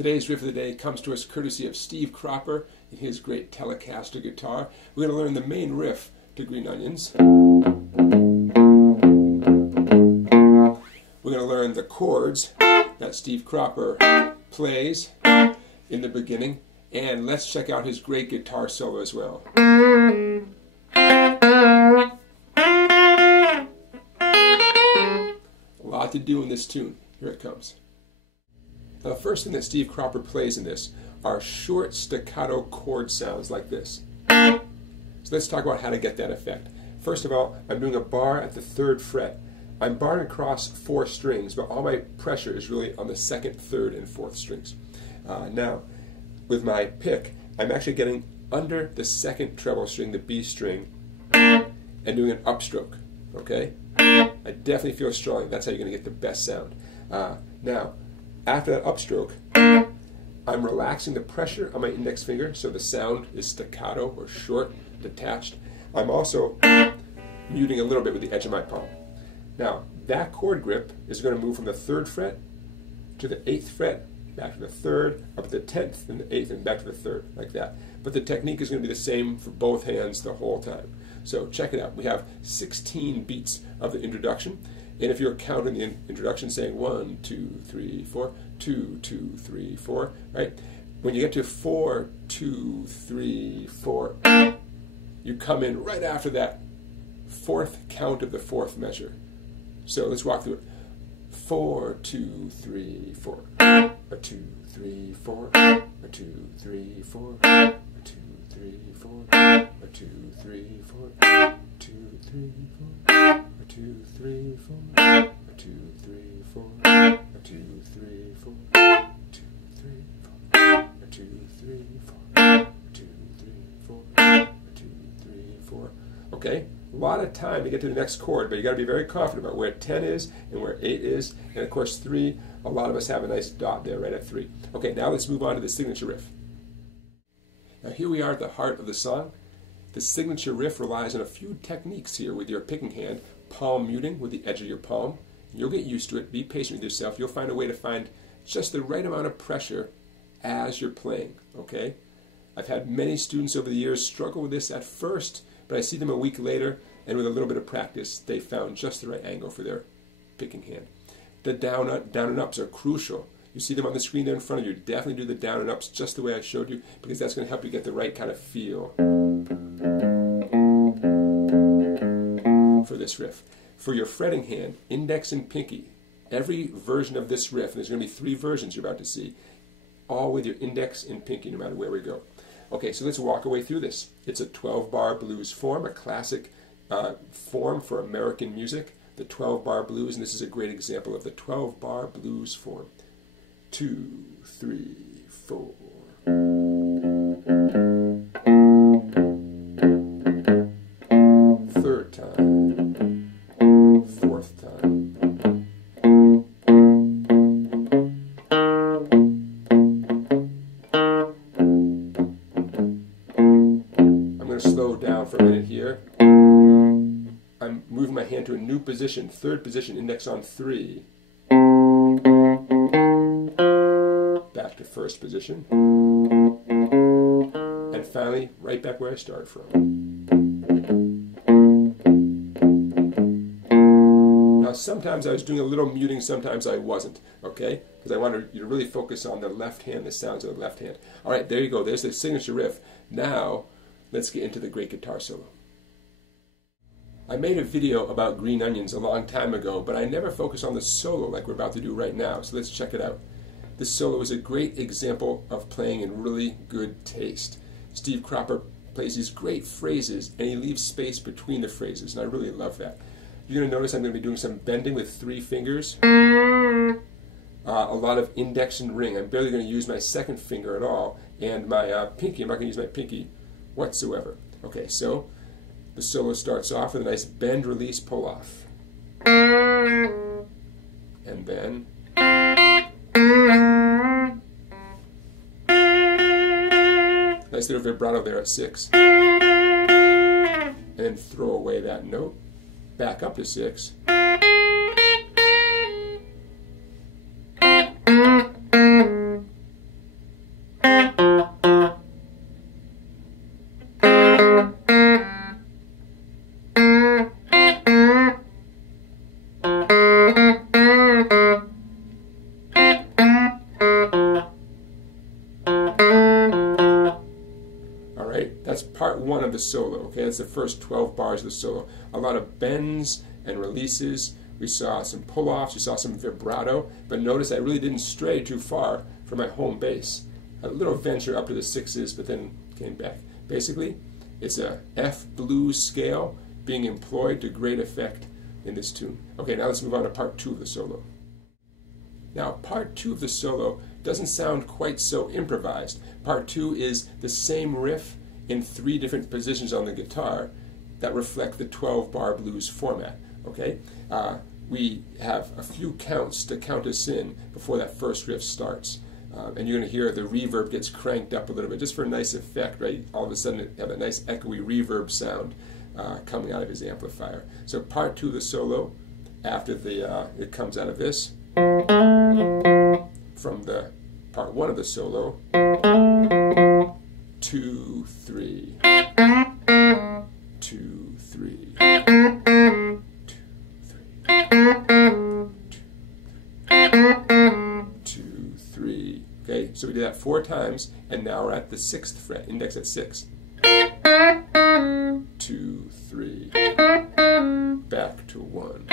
Today's riff of the day comes to us courtesy of Steve Cropper in his great Telecaster guitar. We're going to learn the main riff to Green Onions. We're going to learn the chords that Steve Cropper plays in the beginning, and let's check out his great guitar solo as well. A lot to do in this tune. Here it comes. Now, the first thing that Steve Cropper plays in this are short staccato chord sounds like this. So let's talk about how to get that effect. First of all, I'm doing a bar at the 3rd fret. I'm barring across 4 strings, but all my pressure is really on the 2nd, 3rd, and 4th strings. Now, with my pick, I'm actually getting under the 2nd treble string, the B string, and doing an upstroke. Okay? I definitely feel strong. That's how you're going to get the best sound. Now, after that upstroke, I'm relaxing the pressure on my index finger so the sound is staccato or short, detached. I'm also muting a little bit with the edge of my palm. Now, that chord grip is going to move from the 3rd fret to the 8th fret, back to the 3rd, up to the 10th, and the 8th, and back to the 3rd, like that. But the technique is going to be the same for both hands the whole time. So check it out. We have 16 beats of the introduction. And if you're counting the introduction, saying 1, 2, 3, 4, 2, 2, 3, 4, right? When you get to 4, 2, 3, 4, you come in right after that 4th count of the 4th measure. So let's walk through it. 4, 2, 3, 4. A 2, 3, 4. A 2, 3, 4. A 2, 3, 4. A 2, 3, 4. 2, 3, 4. A 2, 3, 4. A 2, 3, 4. A 2, 3, 4. 2, 3, 4. A 2, 3, 4. 2, 3, 4. 2, 3, 4. Okay, a lot of time to get to the next chord, but you got to be very confident about where 10 is and where 8 is, and of course 3. A lot of us have a nice dot there right at 3. Okay, now let's move on to the signature riff. Now here we are at the heart of the song. The signature riff relies on a few techniques here with your picking hand. Palm muting with the edge of your palm. You'll get used to it. Be patient with yourself. You'll find a way to find just the right amount of pressure as you're playing. Okay? I've had many students over the years struggle with this at first, but I see them a week later, and with a little bit of practice, they found just the right angle for their picking hand. The down and ups are crucial. You see them on the screen there in front of you. Definitely do the down and ups just the way I showed you, because that's going to help you get the right kind of feel for this riff. For your fretting hand, index and pinky, every version of this riff, and there's going to be 3 versions you're about to see, all with your index and pinky no matter where we go. Okay, so let's walk our way through this. It's a 12-bar blues form, a classic form for American music, the 12-bar blues, and this is a great example of the 12-bar blues form. 2, 3, 4. Third time. 4th time. I'm going to slow down for a minute here. I'm moving my hand to a new position, 3rd position, index on 3. Back to 1st position. And finally, right back where I started from. Now, sometimes I was doing a little muting, sometimes I wasn't, okay? Because I wanted you to really focus on the left hand, the sounds of the left hand. All right, there you go. There's the signature riff. Now, let's get into the great guitar solo. I made a video about Green Onions a long time ago, but I never focused on the solo like we're about to do right now, so let's check it out. This solo is a great example of playing in really good taste. Steve Cropper plays these great phrases, and he leaves space between the phrases, and I really love that. You're going to notice I'm going to be doing some bending with 3 fingers, a lot of index and ring. I'm barely going to use my 2nd finger at all, and my pinky, I'm not going to use my pinky whatsoever. Okay, so the solo starts off with a nice bend, release, pull off. And then nice little vibrato there at 6. And then throw away that note. Back up to 6. one of the solo. Okay, that's the first 12 bars of the solo. A lot of bends and releases. We saw some pull-offs, we saw some vibrato, but notice I really didn't stray too far from my home base. A little venture up to the sixes, but then came back. Basically, it's a F blues scale being employed to great effect in this tune. Okay, now let's move on to part 2 of the solo. Now, part 2 of the solo doesn't sound quite so improvised. Part 2 is the same riff in 3 different positions on the guitar that reflect the 12-bar blues format. Okay, we have a few counts to count us in before that first riff starts. And you're going to hear the reverb gets cranked up a little bit just for a nice effect, right? All of a sudden you have a nice echoey reverb sound coming out of his amplifier. So part 2 of the solo, after it comes out of this, from the part 1 of the solo, 2, 3, 2, 3, 2, 2, 3. Okay, so we did that 4 times, and now we're at the 6th fret, index at 6. 2, 3, back to 1,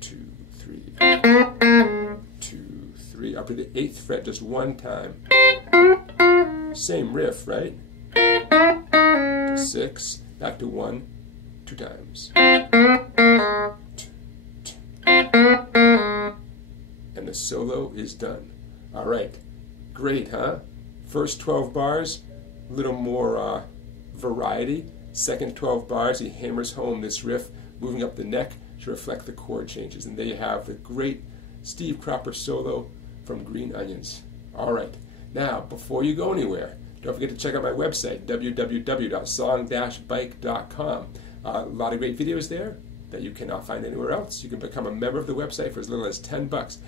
2, 3, 2, 3, up to the 8th fret just 1 time. Same riff, right? To 6, back to 1, 2 times. And the solo is done. All right, great, huh? First 12 bars, a little more variety. Second 12 bars, he hammers home this riff, moving up the neck to reflect the chord changes. And there you have the great Steve Cropper solo from Green Onions. All right, now, before you go anywhere, don't forget to check out my website, www.song-bike.com. A lot of great videos there that you cannot find anywhere else. You can become a member of the website for as little as $10.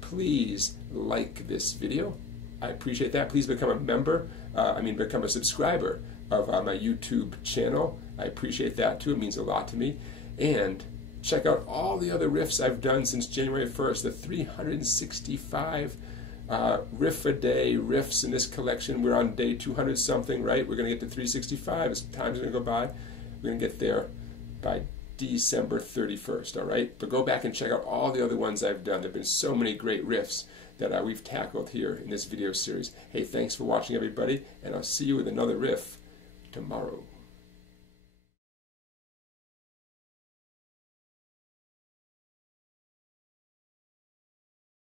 Please like this video. I appreciate that. Please become a member, become a subscriber of my YouTube channel. I appreciate that too. It means a lot to me. And check out all the other riffs I've done since January 1st, the 365 riff-a-day riffs in this collection. We're on day 200 something, right? We're going to get to 365 as time's going to go by. We're going to get there by December 31st, all right? But go back and check out all the other ones I've done. There have been so many great riffs that we've tackled here in this video series. Hey, thanks for watching, everybody, and I'll see you with another riff tomorrow.